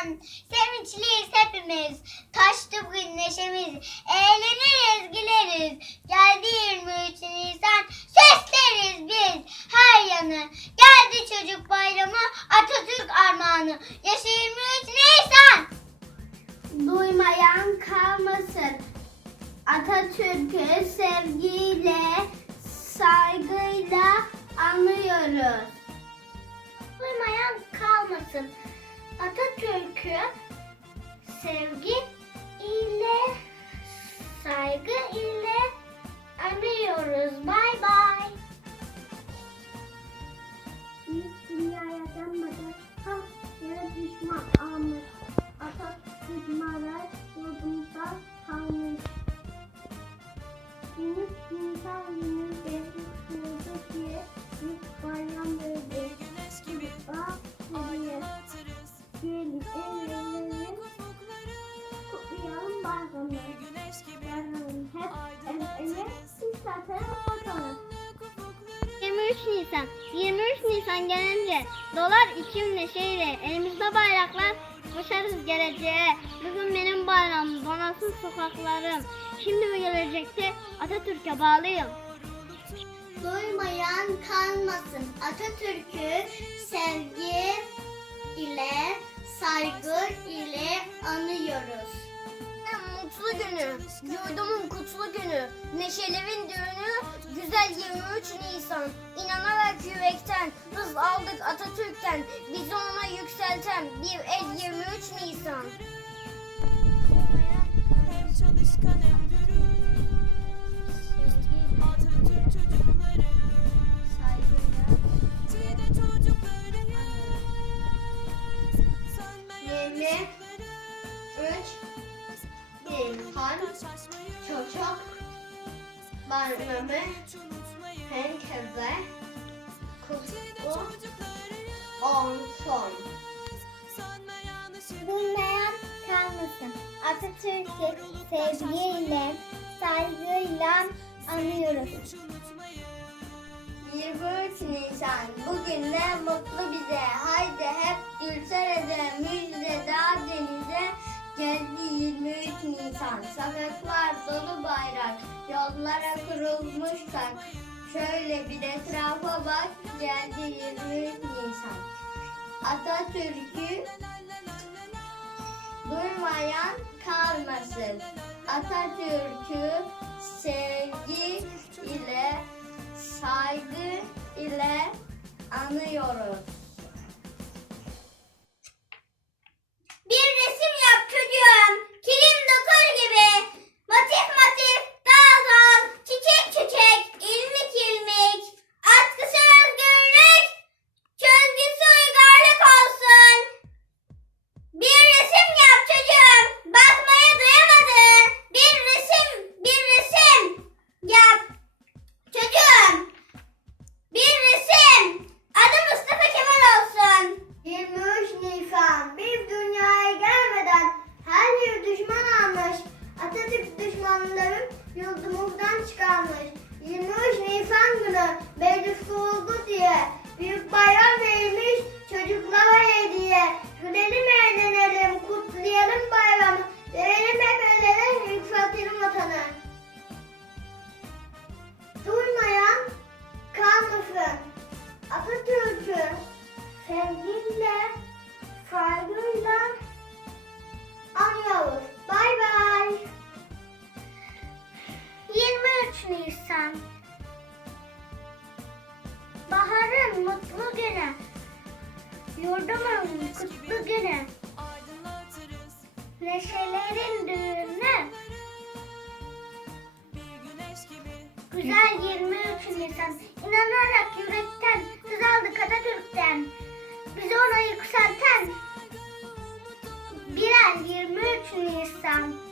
Nisan. Sevinçliyiz hepimiz. Taştı bugün neşemiz. Eğleniriz, güleriz. Geldi 23 Nisan. Sesleriz biz her yanı. Geldi çocuk bayramı. Atatürk armağanı. Yaşa 23 Nisan. Duymayan kalmasın. Atatürk'ü sevgiyle, saygıyla anıyoruz. Atatürk'ü sevgi Nisan. 23 Nisan gelince dolar içim neşeyle. Elimizde bayraklar koşarız geleceğe. Bugün benim bayramım, donasın sokaklarım. Şimdi ve gelecekte Atatürk'e bağlıyım. Duymayan kalmasın. Atatürk'ü sevgi ile, saygı ile anıyoruz. Günü, yurdumun kutlu günü, neşelerin düğünü, güzel 23 Nisan. İnanarak yürekten, hız aldık Atatürk'ten, bizi ona yükselten bir el 23 Nisan. hem çalışkan hem dürüst Şaşmayı çocuk unutmayın herkese kutlu olsun. Duymayan kalmasın. Atatürk'ü sevgiyle, saygıyla anıyoruz. hiç unutmayın 23 Nisan bugün ne mutlu bize. Haydi hep Gülsere'de müjde dağ denize geldi 23 Nisan. Sokaklar dolu bayrak, yollara kurulmuş tak. Şöyle bir etrafa bak geldi 23 Nisan. Atatürk'ü duymayan kalmasın. Atatürk'ü sevgi ile saygı ile anıyoruz. Nisan Baharın mutlu günü. Yurdumun kutlu günü. Neşelerin düğünü. Güzel 23 Nisan. İnanarak yürekten söz aldık Atatürk'ten. Bizi ona yükselten. Bir el 23 Nisan.